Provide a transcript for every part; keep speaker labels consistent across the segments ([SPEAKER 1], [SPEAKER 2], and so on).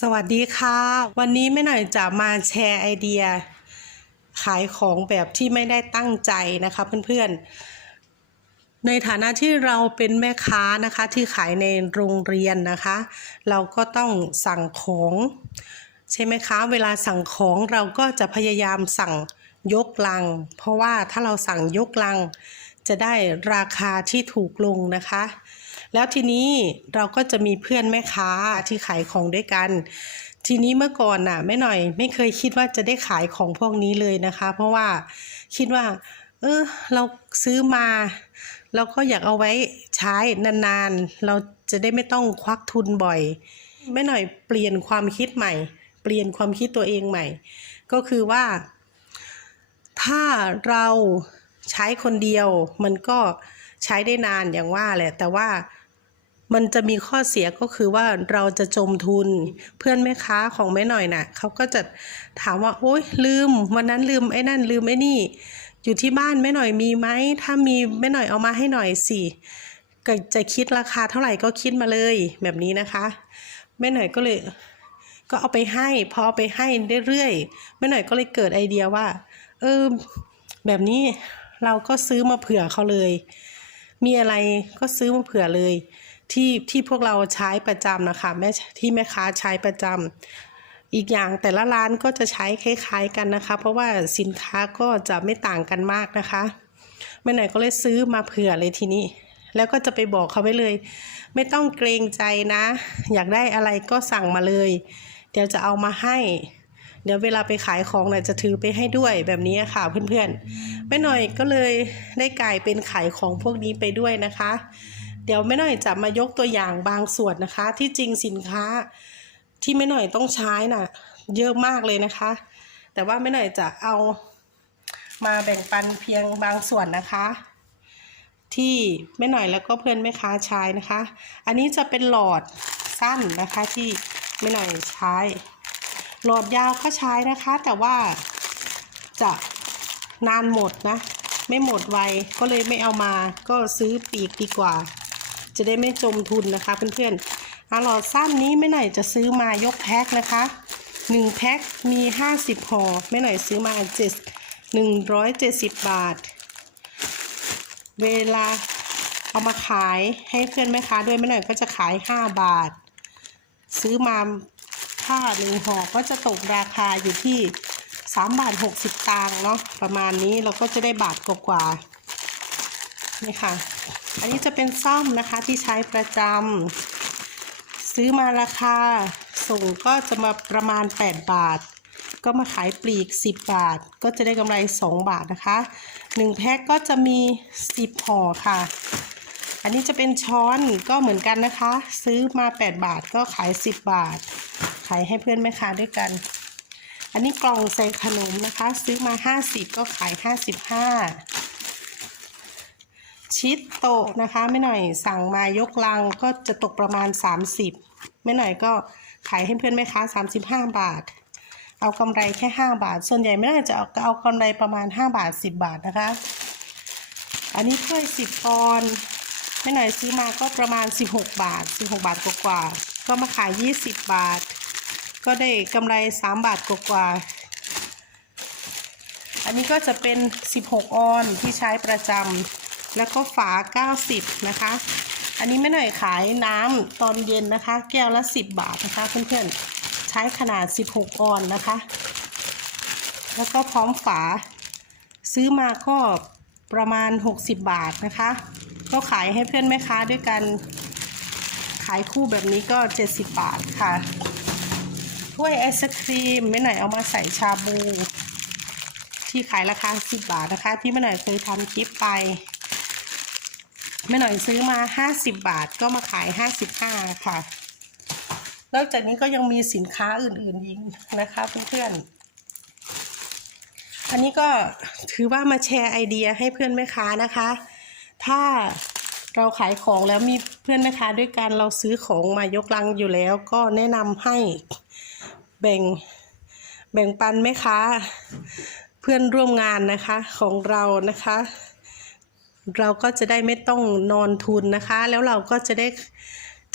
[SPEAKER 1] สวัสดีค่ะ วันนี้แม่หน่อยจะมาแชร์ไอเดีย ขายของแบบที่ไม่ได้ตั้งใจนะคะเพื่อนๆ ในฐานะที่เราเป็นแม่ค้านะคะที่ขายในโรงเรียนนะคะ เราก็ต้องสั่งของใช่ไหมคะ เวลาสั่งของเราก็จะพยายามสั่งยกลัง เพราะว่าถ้าเราสั่งยกลัง จะได้ราคาที่ถูกลงนะคะ แล้วทีนี้เราก็จะมีเพื่อนแม่ค้าที่ขายของด้วยกัน ทีนี้เมื่อก่อนน่ะแม่หน่อย ไม่เคยคิดว่าจะได้ขายของพวกนี้เลยนะคะ เพราะว่าคิดว่า เออเราซื้อมาเราก็อยากเอาไว้ใช้นานๆ เราจะได้ไม่ต้องควักทุนบ่อยแม่หน่อยเปลี่ยนความคิดใหม่ เปลี่ยนความคิดตัวเองใหม่ ก็คือว่า ถ้าเราใช้คนเดียว มันก็ใช้ได้นานอย่างว่าแหละ แต่ว่า มันจะมีข้อเสียก็คือว่าเราจะจมทุนเพื่อนแม่ค้าของแม่หน่อยน่ะเขาก็จะถามว่า โอ๊ยลืม วันนั้นลืมไอ้นั่นลืมไอ้นี่ อยู่ที่บ้านแม่หน่อยมีไหมถ้ามีแม่หน่อยเอามาให้หน่อยสิก็จะคิดราคาเท่าไหร่ก็คิดมาเลยแบบนี้นะคะแม่หน่อยก็เลย ก็เอาไปให้พอเอาไปให้เรื่อยๆแม่หน่อยก็เลยเกิดไอเดียว่า เออแบบนี้เราก็ซื้อมาเผื่อเขาเลย มีอะไรก็ซื้อมาเผื่อเลย ที่ที่พวกเราใช้ประจำนะคะแม่ที่แม่ค้าใช้ประจำอีกอย่างแต่ละร้านก็จะใช้คล้ายๆกันนะคะ เพราะว่าสินค้าก็จะไม่ต่างกันมากนะคะแม่ไหนก็เลยซื้อมาเผื่อเลยทีนี้ แล้วก็จะไปบอกเขาไว้เลย ไม่ต้องเกรงใจนะ อยากได้อะไรก็สั่งมาเลย เดี๋ยวจะเอามาให้เดี๋ยวเวลาไปขายของเนี่ยจะถือไปให้ด้วยแบบนี้ค่ะเพื่อนๆแม่หน่อยก็เลยได้กลายเป็นขายของพวกนี้ไปด้วยนะคะ เดี๋ยวแม่หน่อยจะมายกตัวอย่างบางส่วนนะคะ ที่จริงสินค้าที่แม่หน่อยต้องใช้น่ะ เยอะมากเลยนะคะ แต่ว่าแม่หน่อยจะเอามาแบ่งปันเพียงบางส่วนนะคะ ที่แม่หน่อยแล้วก็เพื่อนแม่ค้าใช้นะคะ อันนี้จะเป็นหลอดสั้นนะคะที่แม่หน่อยใช้ หลอดยาวก็ใช้นะคะ แต่ว่าจะนานหมดนะ ไม่หมดไวก็เลยไม่เอามาก็ซื้อปีกดีกว่า จะได้ไม่จมทุนนะคะเพื่อนๆอะหลอดสั้นนี้ไม่หน่อยจะซื้อมายกแพ็คนะคะ1แพ็คมี50ห่อไม่หน่อยซื้อมา7 170บาท เวลาเอามาขายให้เพื่อนแม่ค้าด้วยไม่หน่อยก็จะขาย5บาท ซื้อมาถ้าหนึ่งห่อก็จะตกราคาอยู่ที่3บาท60ตังค์เนาะประมาณนี้เราก็จะได้บาทกว่าๆ นี่ค่ะ อันนี้จะเป็นซ่อมนะคะที่ใช้ประจำซื้อมาราคาส่งก็จะมาประมาณ 8 บาท ก็มาขายปลีก 10 บาท ก็จะได้กำไร 2 บาทนะคะ 1 แพ็คก็จะมี 10ห่อค่ะ อันนี้จะเป็นช้อนก็เหมือนกันนะคะ ซื้อมา 8 บาทก็ขาย 10 บาท ขายให้เพื่อนแม่ค้าด้วยกัน อันนี้กล่องใส่ขนมนะคะ ซื้อมา 50 ก็ขาย 55 ชิดโตะนะคะไม่หน่อยสั่งมายกลังก็จะตกประมาณ 30ไม่หน่อยก็ขายให้เพื่อนแม่ค้า35 บาท เอากำไรแค่ 5 บาท ส่วนใหญ่ไม่น่าจะเอาเอากำไรประมาณ 5 บาท 10 บาทนะคะ อันนี้ถ้วย10ปอนด์ไม่หน่อยซื้อมาก็ประมาณ 16 บาท 16 บาทกว่าๆก็มาขาย 20 บาท ก็ได้กำไร 3 บาทกว่าๆอันนี้ก็จะเป็น 16 ออนที่ใช้ประจำ แล้วก็ฝา 90 นะคะ อันนี้ไม่หน่อยขายน้ำตอนเย็นนะคะ แก้วละ 10 บาทนะคะ เพื่อนๆ ใช้ขนาด 16 ออนนะคะ แล้วก็พร้อมฝา ซื้อมาก็ประมาณ 60 บาทนะคะ ก็ขายให้เพื่อนแม่ค้าด้วยกัน ขายคู่แบบนี้ก็ 70 บาทค่ะถ้วยไอศครีมไม่หน่อยเอามาใส่ชาบู ที่ขายราคา 10 บาทนะคะ ที่ไม่หน่อยเคยทำคลิปไป ไม่หน่อยซื้อมา 50 บาทก็มาขาย 55ค่ะ นอกจากนี้ก็ยังมีสินค้าอื่นๆอีกนะคะเพื่อนๆ อันนี้ก็ถือว่ามาแชร์ไอเดียให้เพื่อนแม่ค้านะคะ ถ้าเราขายของแล้วมีเพื่อนแม่ค้าด้วยกันเราซื้อของมายกลังอยู่แล้ว ก็แนะนำให้แบ่งแบ่งปันแม่ค้าเพื่อนร่วมงานนะคะของเรานะคะ เราก็จะได้ไม่ต้องนอนทุนนะคะ แล้วเราก็จะได้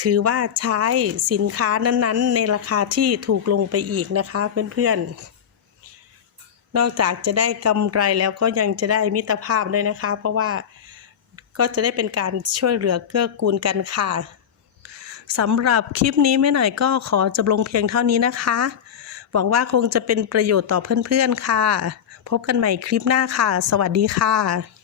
[SPEAKER 1] ถือว่าใช้สินค้านั้นๆ ในราคาที่ถูกลงไปอีกนะคะเพื่อนๆ นอกจากจะได้กำไรแล้วก็ยังจะได้มิตรภาพด้วยนะคะ เพราะว่าก็จะได้เป็นการช่วยเหลือเกื้อกูลกันค่ะสำหรับคลิปนี้แม่หน่อยก็ขอจบลงเพียงเท่านี้นะคะ หวังว่าคงจะเป็นประโยชน์ต่อเพื่อนๆค่ะ พบกันใหม่คลิปหน้าค่ะ สวัสดีค่ะ